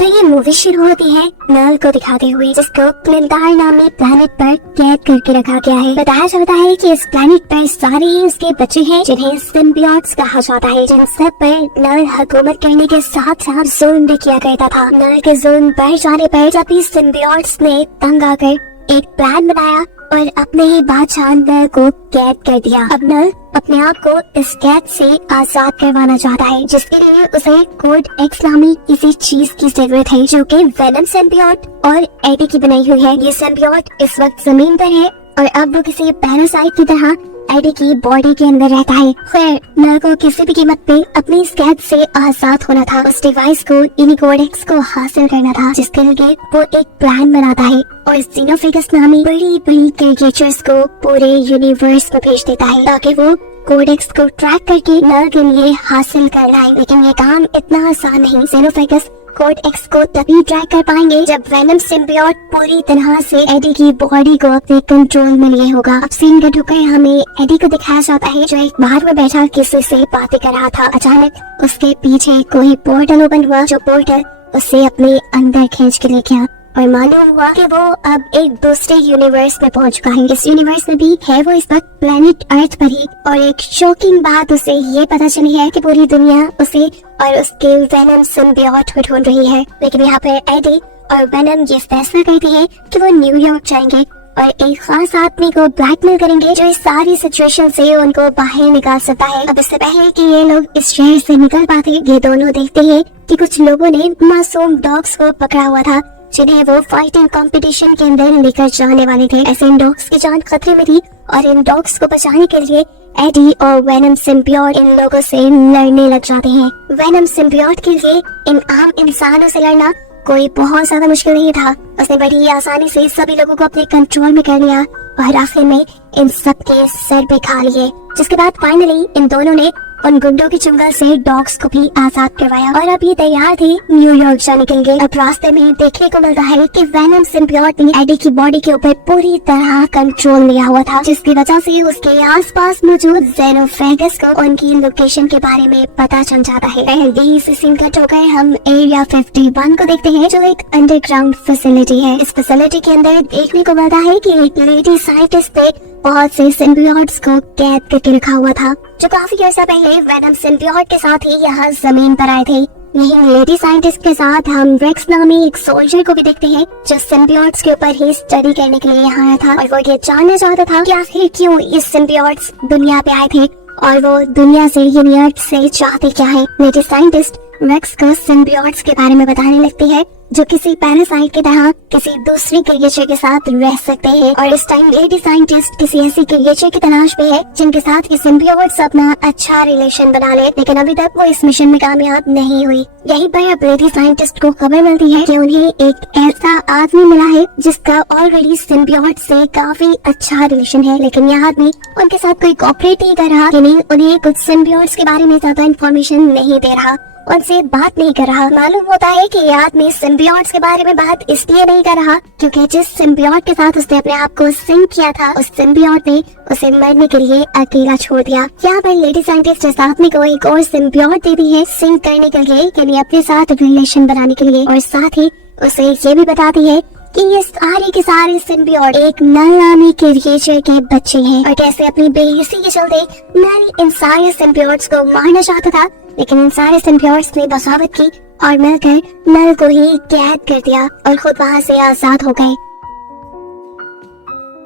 तो ये मूवी शुरू होती है नल को दिखाते हुए, जिसको क्लिंटार नामी प्लेनेट पर कैद करके रखा गया है। बताया जाता है कि इस प्लेनेट पर सारे ही उसके बच्चे हैं जिन्हें सिम्बियोट्स कहा जाता है, जिन सब पर नल हुकूमत करने के साथ साथ जुल्म भी किया करता था। नल के जुल्म बढ़ जाने पर जब इस सिम्बियोट्स ने तंग आकर एक प्लान बनाया और अपने ही बादशाह नल को कैद कर दिया। अब नल अपने आप को इस कैद से आजाद करवाना चाहता है, जिसके लिए उसे कोड एक्स नामी किसी चीज की जरूरत है, जो कि वेनम सिम्बियोट और एडी की बनाई हुई है। ये सिम्बियोट इस वक्त जमीन पर है और अब वो किसी पैरासाइट की तरह एडी की बॉडी के अंदर रहता है। खैर, नल को किसी भी कीमत पे अपनी इस कैद से आजाद होना था। उस डिवाइस को यानी कोड एक्स को हासिल करना था, जिसके लिए वो एक प्लान बनाता है और ज़ीनोफेगस नामी बड़ी बड़ी क्रिएचर्स को पूरे यूनिवर्स में भेज देता है ताकि वो कोड एक्स को ट्रैक करके नल के लिए हासिल कर लाए। लेकिन ये काम इतना आसान नहीं। ज़ीनोफेगस कोड एक्स को तभी ट्रैक कर पाएंगे जब वेनम सिम्बियोट पूरी तरह से एडी की बॉडी को अपने कंट्रोल में लिए होगा। अब सीन कट होकर हमें एडी को दिखाया जाता है, जो एक बाहर में बैठा किसी से बातें कर रहा था। अचानक उसके पीछे कोई पोर्टल ओपन हुआ, जो पोर्टल उसे अपने अंदर खींच के ले गया और मालूम हुआ कि वो अब एक दूसरे यूनिवर्स में पहुंच चुका है। इस यूनिवर्स में भी है वो इस वक्त प्लेनेट अर्थ पर ही, और एक शॉकिंग बात उसे ये पता चली है कि पूरी दुनिया उसे और उसके वेनम सिम्बियोट को ढूंढ रही है। लेकिन यहाँ पर एडी और वेनम ये फैसला करते हैं कि वो न्यूयॉर्क जाएंगे और एक खास आदमी को ब्लैकमेल करेंगे, जो इस सारी सिचुएशन से उनको बाहर निकाल सकता है। अब इससे पहले कि ये लोग इस शहर से निकल पाते, ये दोनों देखते हैं कि कुछ लोगों ने मासूम डॉग्स को पकड़ा हुआ था, जिन्हें वो फाइटिंग कंपटीशन के अंदर लेकर जाने वाले थे। ऐसे इन डॉग्स की जान खतरे में थी और इन डॉग्स को बचाने के लिए एडी और वेनम सिम्बियोट इन लोगों से लड़ने लग जाते हैं। वेनम सिम्बियोट के लिए इन आम इंसानों से लड़ना कोई बहुत ज्यादा मुश्किल नहीं था। उसने बड़ी आसानी से सभी लोगों को अपने कंट्रोल में कर लिया और आखिर में इन सब के सर पे खा लिए, जिसके बाद फाइनली इन दोनों ने उन गुंडों के चुंगल से डॉग्स को भी आजाद करवाया और अब ये तैयार थे न्यूयॉर्क जाने के लिए। अब रास्ते में देखने को मिलता है कि वेनम सिम्बियोट ने एडी की बॉडी के ऊपर पूरी तरह कंट्रोल लिया हुआ था, जिसकी वजह से उसके आसपास मौजूद ज़ेनोफेगस को उनकी लोकेशन के बारे में पता चल जाता है। सीन कट होकर हम एरिया 51 को देखते हैं, जो एक अंडरग्राउंड फैसिलिटी है। इस फैसिलिटी के अंदर देखने को मिलता है कि एक लेडी साइंटिस्ट ने बहुत से सिम्बियोट्स को कैद करके रखा हुआ था, जो काफी अर्सा पहले वेनम सिम्बियोट के साथ ही यहाँ जमीन पर आए थे। यही लेडी साइंटिस्ट के साथ हम रेक्स नामी एक सोल्जर को भी देखते हैं, जो सिम्बियोट्स के ऊपर ही स्टडी करने के लिए यहाँ आया था और वो ये जानना चाहता था कि आखिर क्यों ये सिम्बियोट्स दुनिया पे आए थे और वो दुनिया से यानी अर्थ से चाहते क्या है। लेडी साइंटिस्ट रेक्स को सिम्बियोट्स के बारे में बताने लगती है, जो किसी पैरासाइट की तरह किसी दूसरी क्रिएचर के साथ रह सकते हैं। और इस टाइम लेडी साइंटिस्ट किसी ऐसी क्रिएचर की तलाश में है जिनके साथ ये सिम्बियोट्स अपना अच्छा रिलेशन बना ले, लेकिन अभी तक वो इस मिशन में कामयाब नहीं हुई। यहीं पर अब लेडी साइंटिस्ट को खबर मिलती है कि उन्हें एक ऐसा आदमी मिला है जिसका ऑलरेडी सिम्बियोट से काफी अच्छा रिलेशन है, लेकिन यह आदमी उनके साथ कोई कोऑपरेट नहीं कर रहा, यानी उन्हें कुछ सिम्बियोट्स के बारे में ज्यादा इन्फॉर्मेशन नहीं दे रहा, उनसे बात नहीं कर रहा। मालूम होता है कि ये आदमी सिम्बियोट्स के बारे में बात इसलिए नहीं कर रहा क्योंकि जिस सिम्बियोट के साथ उसने अपने आप को सिंक किया था, उस सिम्बियोट ने उसे मरने के लिए अकेला छोड़ दिया। यहाँ पर लेडी साइंटिस्ट इस आदमी को एक और सिम्बियोट देती है सिंक करने के लिए, यानी अपने साथ रिलेशन बनाने के लिए, और साथ ही उसे ये भी बताती है कि ये सारे के सारे सिम्बियोट एक नल नामी क्रिएचर के बच्चे हैं और कैसे अपनी बेहिसी के चलते नल इन सारे सिम्बियोट्स को मारना चाहता था, लेकिन इन सारे सिम्बियोट्स ने बगावत की और मिलकर नल को ही कैद कर दिया और खुद वहाँ से आजाद हो गए।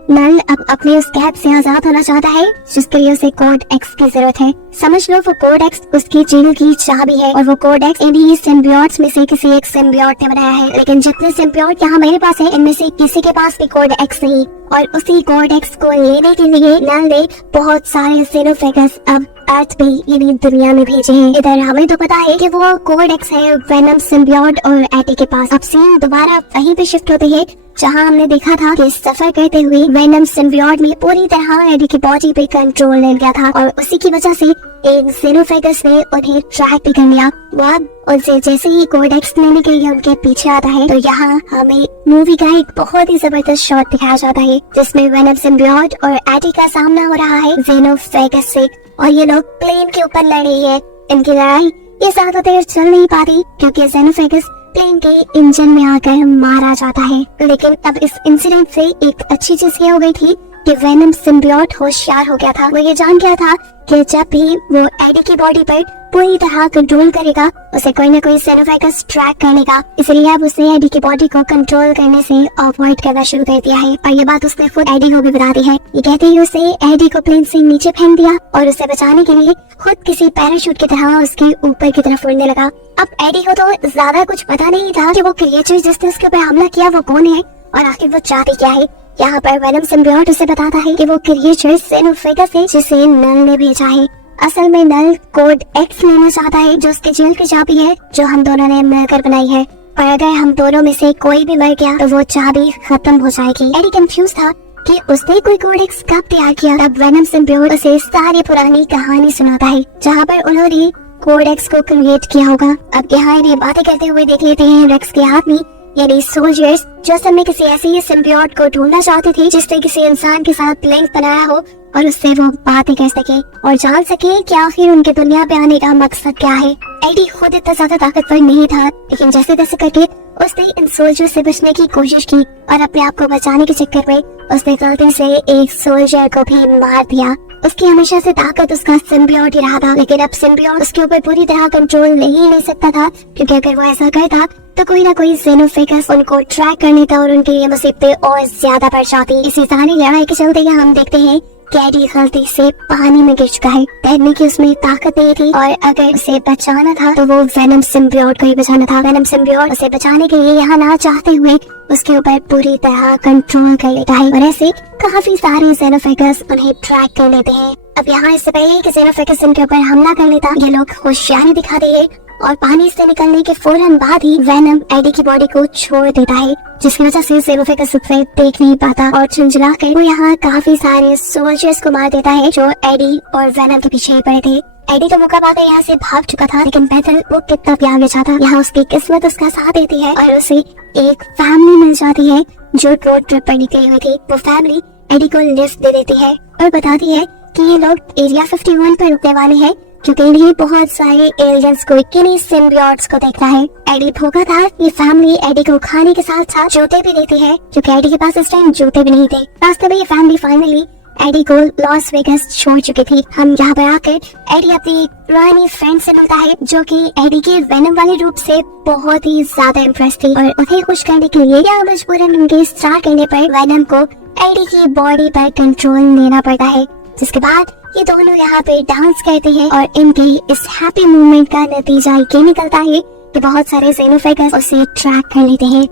नल अब अपने उस कैद से आजाद होना चाहता है, जिसके लिए उसे कोड एक्स की जरूरत है। समझ लो वो कोड एक्स उसकी जेल की चाबी है और वो कोड एक्स इन्हीं सिम्बियोट्स में से किसी एक सिम्बियोट ने बनाया है। लेकिन जितने सिम्बियोट यहाँ मेरे पास है, इनमें से किसी के पास भी कोड एक्स नहीं, और उसी कोड एक्स को लेने के लिए नल ने बहुत सारे ज़ेनोफेगस अब अर्थ पे यानी दुनिया में भेजे हैं। इधर हमें तो पता है कि वो कोड एक्स है वेनम सिम्बियोट और एडी के पास। अब सीन दोबारा वहीं पे शिफ्ट होते हैं जहां हमने देखा था कि सफर करते हुए वेनम सिम्बियोट ने पूरी तरह एडी की बॉडी पे कंट्रोल ले लिया था और उसी की वजह से एक ज़ेनोफेगस ने उन्हें ट्रैक भी कर लिया। वो अब उनसे जैसे ही कोड एक्स लेने के लिए उनके पीछे आता है, तो यहाँ हमें मूवी का एक बहुत ही जबरदस्त शॉट दिखाया जाता है, जिसमें वेनम सिम्बियोट और एडी का सामना हो रहा है ज़ेनोफेगस से, और ये लोग प्लेन के ऊपर लड़ रही है। इनकी लड़ाई ये ज्यादा देर चल नहीं पाती क्योंकि ज़ेनोफेगस प्लेन के इंजन में आकर मारा जाता है। लेकिन अब इस इंसिडेंट से एक अच्छी चीज ये हो गई थी कि वेनम सिम्बियोट होशियार हो गया था। वो ये जान गया था कि जब भी वो एडी की बॉडी पर पूरी तरह कंट्रोल करेगा, उसे कोई ना कोई xenophagus ट्रैक करने का। इसलिए अब उसने एडी की बॉडी को कंट्रोल करने से अवॉइड करना शुरू कर दिया है। और ये बात उसने खुद एडी को भी बता दी है। ये कहते ही उसे एडी को प्लेन से नीचे फेंक दिया और उसे बचाने के लिए खुद किसी पैराशूट की तरह उसके ऊपर की तरफ उड़ने लगा। अब एडी को तो ज्यादा कुछ पता नहीं था कि वो क्रिएचर जिसने उसके ऊपर हमला किया वो कौन है और आखिर वो चाहती क्या है। यहाँ पर वेनम सिम्बियोट उसे बताता है कि वो क्रिएचर xenophagus है जिसे नल ने भेजा है। असल में नल कोड X लेना चाहता है जो उसके जेल की चाबी है जो हम दोनों ने मिलकर बनाई है। और अगर हम दोनों में से कोई भी मर गया तो वो चाबी खत्म हो जाएगी। एडी कंफ्यूज था कि उसने कोई कोड X कब तैयार किया। तब वेनम सिम्बियोट उसे सारी पुरानी कहानी सुनाता है जहाँ पर उन्होंने कोड X को क्रिएट किया होगा। अब यहाँ ये बातें करते हुए देख लेते हैं रेक्स के हाथ में, यानी सोल्जर्स जो सब में किसी ऐसी सिम्बियोट को ढूंढना चाहते थे जिसने किसी इंसान के साथ लिंक बनाया हो और उससे वो बातें कर सके और जान सके कि आखिर उनके दुनिया पे आने का मकसद क्या है। एडी खुद इतना ज्यादा ताकतवर नहीं था, लेकिन जैसे तैसे करके उसने इन सोल्जर से बचने की कोशिश की और अपने आप को बचाने के चक्कर में उसने गलती से एक सोल्जर को भी मार दिया। उसकी हमेशा से ताकत उसका सिम्बियोट ही रहा था, लेकिन अब सिम्बियोट उसके ऊपर पूरी तरह कंट्रोल नहीं ले सकता था, क्योंकि अगर वो ऐसा करता तो कोई ना कोई xenophagus उनको ट्रैक करने था और उनकी ये मुसीबतें और ज्यादा बढ़ जाती। इसी सारी लड़ाई के चलते हम देखते हैं कि एडी गलती से पानी में गिर चुका है। तैरने की उसमें ताकत नहीं थी और अगर उसे बचाना था तो वो वेनम सिम्बियोट को ही बचाना था। वेनम सिम्बियोट उसे बचाने के लिए यहाँ ना चाहते हुए उसके ऊपर पूरी तरह कंट्रोल कर लेता है और ऐसे काफी सारे xenophagus उन्हें ट्रैक कर लेते हैं। अब यहाँ इससे पहले कि xenophagus उनके ऊपर हमला कर लेता, ये लोग होशियारी दिखाते हैं और पानी से निकलने के फौरन बाद ही वेनम एडी की बॉडी को छोड़ देता है, जिसकी वजह से xenophagus उसे देख नहीं पाता और झुंझला कर वो यहाँ काफी सारे सोल्जर्स को मार देता है जो एडी और वेनम के पीछे पड़े थे। एडी तो मौका पाकर यहाँ से भाग चुका था, लेकिन पैदल वो कितना भी आगे जाता, यहाँ उसकी किस्मत उसका साथ देती है और उसे एक फैमिली मिल जाती है जो रोड ट्रिप पर निकली हुई थी। वो फैमिली एडी को लिफ्ट दे देती है और बताती है कि ये लोग एरिया 51 पर रुकने वाले हैं क्योंकि इन्हें बहुत सारे एलियंस को किन्हीं सिम्बियोट्स को देखना है। एडी भूखा था। ये फैमिली एडी को खाने के साथ साथ जूते भी देती है क्योंकि एडी के पास इस टाइम जूते भी नहीं थे। रास्ते में ये फैमिली फाइनली एडी को लॉस वेगस छोड़ चुकी थी। हम यहाँ पर आकर एडी अपनी पुरानी फ्रेंड से मिलता है जो कि एडी के वेनम वाले रूप से बहुत ही ज्यादा इम्प्रेस थी और उन्हें खुश करने के लिए या मजबूरन उनके स्टार्ट करने पर वेनम को एडी की बॉडी पर कंट्रोल लेना पड़ता है, जिसके बाद ये दोनों यहाँ पे डांस करते हैं और इनके इस हैप्पी मूवमेंट का नतीजा ये निकलता है कि बहुत सारे xenophagus उसे ट्रैक कर लेते हैं।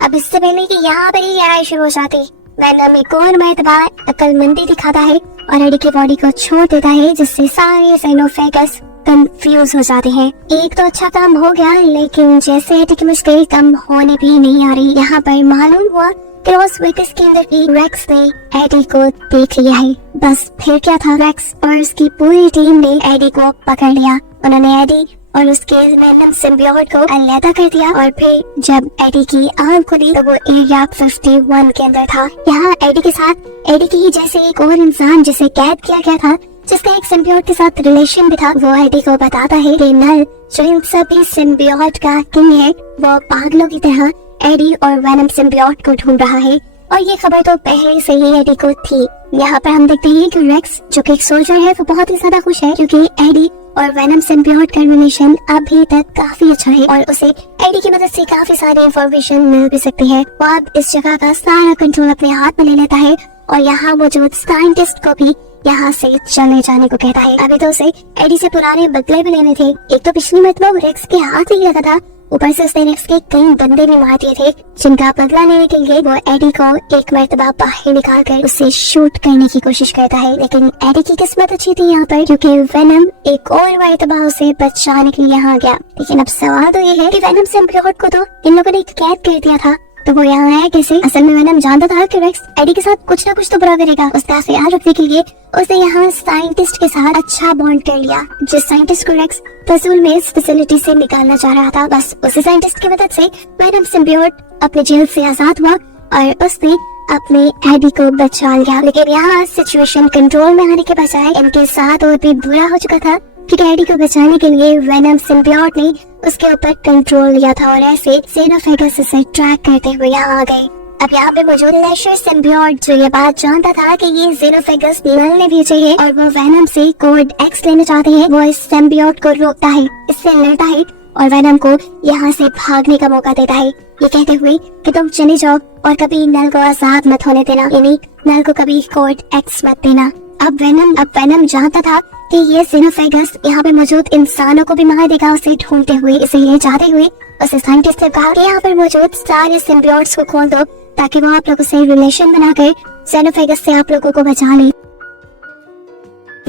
अब इससे पहले कि यहाँ पर ही लड़ाई शुरू हो जाती, वेनम एक और मर्तबा अक्लमंदी दिखाता है और एडी की बॉडी को छोड़ देता है, जिससे सारे xenophagus कंफ्यूज हो जाते हैं। एक तो अच्छा काम हो गया, लेकिन जैसे एडी की मुश्किल कम होने भी नहीं आ रही। यहाँ पर मालूम हुआ लॉस वेगस के अंदर भी रेक्स ने एडी को देख लिया है। बस फिर क्या था, रेक्स और उसकी पूरी टीम ने एडी को पकड़ लिया। उन्होंने एडी और उसके वेनम सिम्बियोट को अलग कर दिया और फिर जब एडी की आंख खुली तो वो एरिया 51 के अंदर था। यहाँ एडी के साथ एडी की जैसे एक और इंसान जिसे कैद किया गया था, जिसका एक सिम्बियोट के साथ रिलेशन भी था, वो एडी को बताता है कि नल जो इन सभी सिम्बियोट का किंग है वो पागलों की तरह एडी और वेनम सिम्बियोट को ढूंढ रहा है और ये खबर तो पहले से ही एडी को थी। यहाँ पर हम देखते हैं कि रेक्स जो कि एक सोल्जर है वो बहुत ही ज्यादा खुश है क्योंकि एडी और वेनम सिम्बियोट का रिलेशन अभी तक काफी अच्छा है और उसे एडी की मदद से काफी सारी इंफॉर्मेशन मिल भी सकती है। वो अब इस जगह का सारा कंट्रोल अपने हाथ में ले लेता है और यहाँ मौजूद साइंटिस्ट को भी यहाँ से चले जाने को कहता है। अभी तो उसे एडी से पुराने बदले भी लेने थे। एक तो पिछली मरतबा वो रेक्स के हाथ ही लगा था, ऊपर से उसने रेक्स के कई बंदे भी मार दिए थे, जिनका बदला लेने के लिए वो एडी को एक मरतबा बाहर निकाल कर उसे शूट करने की कोशिश करता है। लेकिन एडी की किस्मत अच्छी थी यहाँ पर क्योंकि वेनम एक और मरतबा उसे बचाने के लिए यहाँ गया। लेकिन अब सवाल तो ये है कि वेनम सिम्बियोट को तो इन लोगों ने कैद कर दिया था, तो वो यहाँ आया कैसे? असल में वेनम जानता था कि रेक्स एडी के साथ कुछ ना कुछ तो बुरा करेगा। उस तरह से याद रखने के लिए उसने यहाँ साइंटिस्ट के साथ अच्छा बॉन्ड कर लिया, जिस साइंटिस्ट को रेक्स फजूल में इस फैसिलिटी से निकालना चाह रहा था। बस उसी साइंटिस्ट की मदद से वेनम सिम्बियोट अपने जेल से आजाद हुआ और उसने अपने एडी को बचा लिया। लेकिन यहाँ सिचुएशन कंट्रोल में आने के बजाय इनके साथ और भी बुरा हो चुका था। क्योंकि एडी को बचाने के लिए वेनम सिम्बियोट ने उसके ऊपर कंट्रोल लिया था और ऐसे जेनोफेगस उसे ट्रैक करते हुए यहाँ आ गए। अब यहाँ पे मौजूद लेशर सिम्बियोट जो ये बात जानता था कि ये जेनोफेगस नल ने भेजे है और वो वेनम से कोड एक्स लेना चाहते हैं, वो इस सिम्बियोट को रोकता है, इससे लड़ता है और वेनम को यहाँ से भागने का मौका देता है, ये कहते हुए कि तुम चले जाओ और कभी नल को आजाद मत होने देना, यानी नल को कभी कोड एक्स मत देना। अब वेनम जानता था कि ये जेनोफेगस यहाँ पे मौजूद इंसानों को भी मार देगा उसे ढूंढते हुए, इसलिए जाते हुए उसे साइंटिस्ट ने कहा कि यहाँ पर मौजूद सारे सिम्बियोट्स को खोल दो ताकि वो आप लोगों से रिलेशन बनाकर जेनोफेगस से आप लोगों को बचा ले।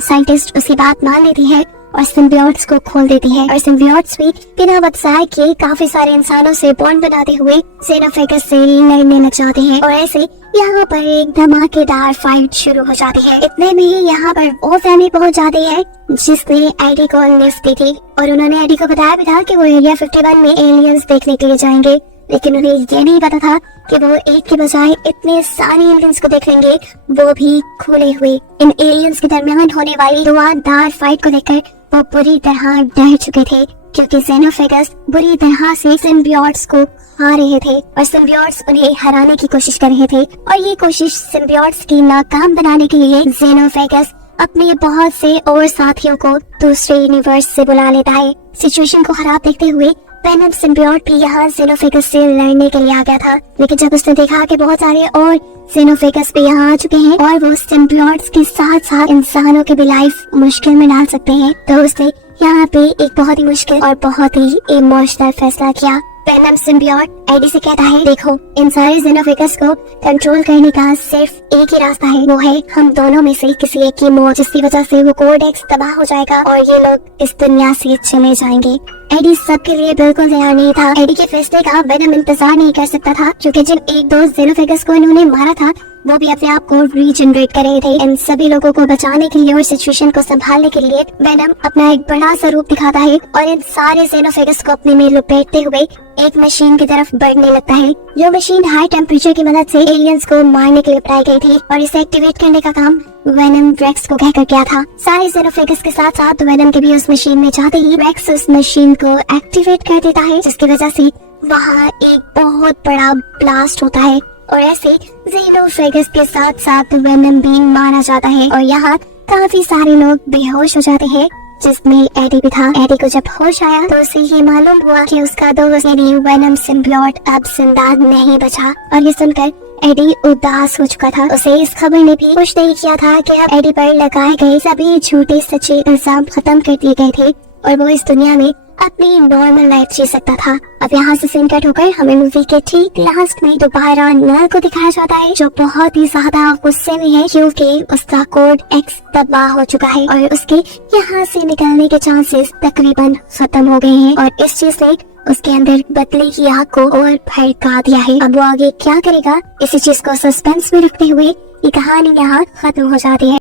साइंटिस्ट उसकी बात मान लेती है और सिम्बियोट्स को खोल देती है और सिम्बियोट्स भी बिना बताए के काफी सारे इंसानों से बॉन्ड बनाते हुए जेनोफेगस से लड़ने लग जाते हैं और ऐसे यहाँ पर एक धमाकेदार फाइट शुरू हो जाती है। इतने में ही यहाँ पर वो फैमिली पहुँच जाती है जिसने एडी को लिफ्ट दी थी और उन्होंने एडी को बताया भी था कि वो एरिया 51 में एलियंस देखने के लिए जाएंगे, लेकिन उन्हें ये नहीं पता था कि वो एक के बजाय इतने सारे एलियंस को देख लेंगे, वो भी खुले हुए। इन एलियंस के दरमियान होने वाली धुआंधार फाइट को देखकर वो पूरी तरह डर चुके थे क्योंकि जेनोफेगस बुरी तरह से सिम्बियोट्स को खा रहे थे और सिम्बियोट्स उन्हें हराने की कोशिश कर रहे थे और ये कोशिश सिम्बियोट्स की नाकाम बनाने के लिए जेनोफेगस अपने बहुत से और साथियों को दूसरे यूनिवर्स से बुला लेता है। सिचुएशन को खराब देखते हुए वेनम सिम्बियोट भी यहाँ जेनोफेगस से लड़ने के लिए आ गया था, लेकिन जब उसने देखा कि बहुत सारे और जेनोफेगस भी यहाँ आ चुके हैं और वो सिम्बियोट्स के साथ साथ इंसानों की भी लाइफ मुश्किल में डाल सकते हैं, तो उसने यहाँ पे एक बहुत ही मुश्किल और बहुत ही इमोशनल फैसला किया। वेनम सिम्बियोट एडी से कहता है, देखो इन सारे जेनोफेगस को कंट्रोल करने का सिर्फ एक ही रास्ता है, वो है हम दोनों में से किसी एक की मौत, जिसकी वजह से वो कोड एक्स तबाह हो जाएगा और ये लोग इस दुनिया से चले जाएंगे। एडी सबके लिए बिल्कुल तैयार नहीं था। एडी के फैसले का वेनम इंतजार नहीं कर सकता था क्योंकि जिन एक दो जेनोफेगस को इन्होंने मारा था वो भी अपने आप को रीजनरेट कर रहे थे। इन सभी लोगों को बचाने के लिए और सिचुएशन को संभालने के लिए वेनम अपना एक बड़ा सा रूप दिखाता है और इन सारे जेनोफेगस को अपने में लपेटते हुए एक मशीन की तरफ बढ़ने लगता है। जो मशीन हाई टेम्परेचर की मदद से एलियंस को मारने के लिए बनाई गई थी और इसे एक्टिवेट करने का काम वेनम रेक्स को कहकर किया था। सारे जेनोफेगस के साथ साथ वेनम के भी उस मशीन में जाते ही रेक्स उस मशीन को एक्टिवेट कर देता है, जिसकी वजह से वहाँ एक बहुत बड़ा ब्लास्ट होता है और ऐसे जेनोफेगस के साथ साथ वेनम भी मारा जाता है और यहाँ काफी सारे लोग बेहोश हो जाते हैं जिसमें एडी भी था। एडी को जब होश आया तो उसे ये मालूम हुआ कि उसका दोस्त यानी वेनम सिम्बियोट अब जिंदा नहीं बचा और ये सुनकर एडी उदास हो चुका था। उसे इस खबर ने भी खुश नहीं किया था कि अब एडी पर लगाए गए सभी झूठे सच्चे इल्जाम खत्म कर दिए गए थे और वो इस दुनिया में अपनी नॉर्मल लाइफ जी सकता था। अब यहाँ से सीन कट होकर हमें मूवी के ठीक लास्ट में दोबारा नल को दिखाया जाता है जो बहुत ही ज्यादा गुस्से में है क्योंकि उसका कोड एक्स तबाह हो चुका है और उसके यहाँ से निकलने के चांसेस तकरीबन खत्म हो गए हैं और इस चीज ने उसके अंदर बदले की आग को और भड़का दिया है। अब वो आगे क्या करेगा, इसी चीज को सस्पेंस में रखते हुए ये कहानी यहाँ खत्म हो जाती है।